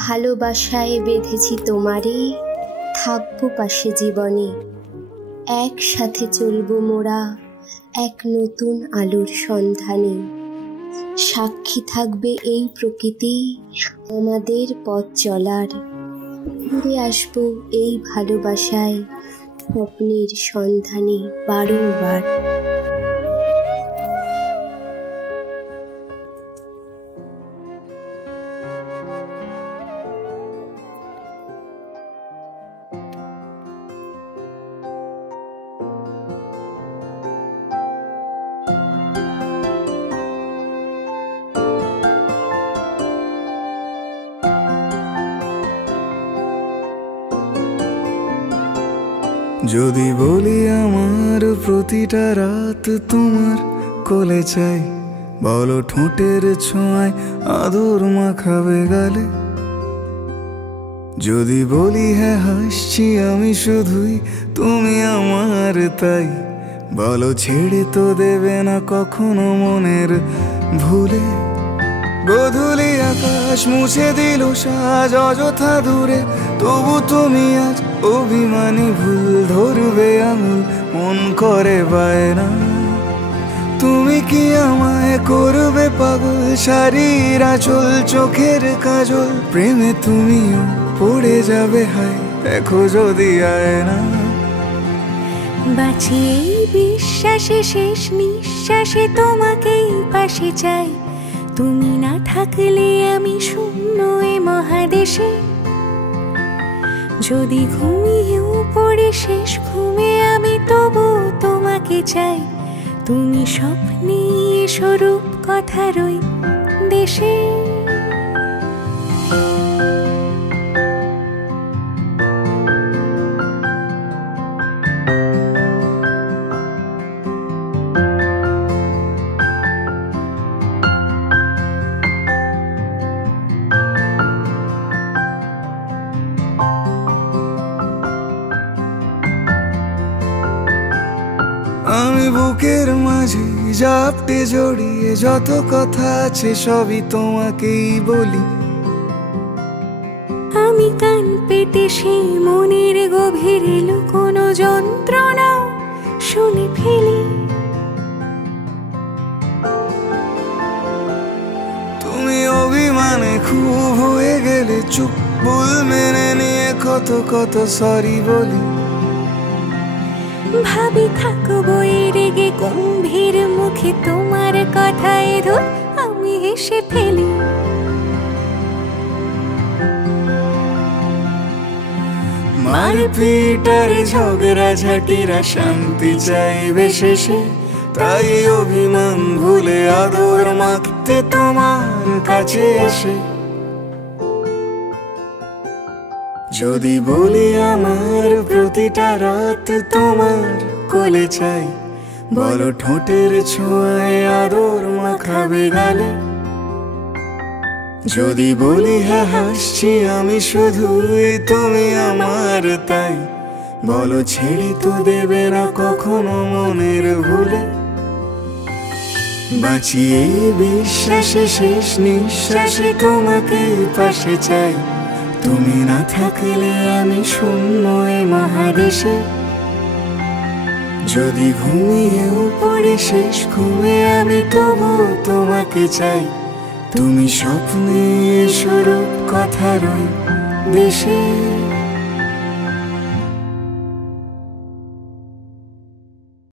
ভালোবাসায় বেঁধেছি তোমারে, থাকবো পাশে জীবনে। একসাথে চলবো মোরা এক নতুন আলোর সন্ধানে। সাক্ষী থাকবে এই প্রকৃতি আমাদের পথ চলার। ফিরে আসবো এই ভালোবাসায় স্বপ্নের সন্ধানে বারংবার। যদি বলি আমার প্রতিটা রাত তোমার কোলে চাই, বলো ঠোঁটের ছোঁয়ায় আদর মাখাবে গালে। যদি বলি হ্যাঁ হাসছি আমি শুধুই, তুমি আমার তাই, বলো ছেড়ে তো দেবে না কখনো মনের ভুলে। গোধূলি আকাশ মুছে দিল সাজ অযথা দূরে, তবু তুমি আজ অভিমানী ভুল ধরবে আঙুল, মন করে বায়না। তুমি কি আমায় করবে পাগল, শাড়ির আঁচল চোখের কাজল, প্রেমে তুমিও পড়ে যাবে হায় দেখো যদি আয়না। বাঁচিয়ে বিশ্বাসে শেষ নিঃশ্বাসে তোমাকেই পাশে চাই, তুমি না থাকলে আমি শূন্য এ মহাদেশে। যদি ঘুমিয়েও পড়ে শেষ ঘুমে আমি তবু তোমাকে চাই, তুমি স্বপ্নে স্বরূপ কথার ওই দেশে। আমি বুকের মাঝে জাপটে জড়িয়ে যত কথা আছে সবই তোমাকেই বলি। আমি কান পেতে সেই মনের গভীরে লুকোনো যন্ত্রণা শুনে ফেলি। তুমি অভিমানে খুব হয়ে গেলে চুপ, ভুল মেনে নিয়ে কত কত সরি বলি। ভাবি থাকবো এই রেগে গম্ভীর মুখে তোমার কথায় ধর আমি হেসে ফেলি। মারপিট আর ঝগড়া ঝাঁটিরা শান্তি চাইবে শেষে, তাই অভিমান ভুলে আদর মাখতে তোমার কাছে এসে। যদি বলি আমার প্রতিটা রাত তোমার কোলে চাই, বলো ঠোঁটের ছোঁয়ায় আদর মাখাবে গালে। যদি বলি হ্যাঁ হাসছি আমি শুধুই, তুমি আমার তাই, বলো ছেড়ে তো দেবে না কখনো মনের ভুলে। বাঁচিয়ে বিশ্বাসে শেষ নিঃশ্বাসে তোমাকে পাশে চাই, তুমি না থাকলে আমি শূন্য এ মহাদেশে। যদি ঘুমিয়েও পড়ে শেষ ঘুমে আমি তবু তোমাকে চাই, তুমি স্বপ্নে স্বরূপ কথার ওই দেশে।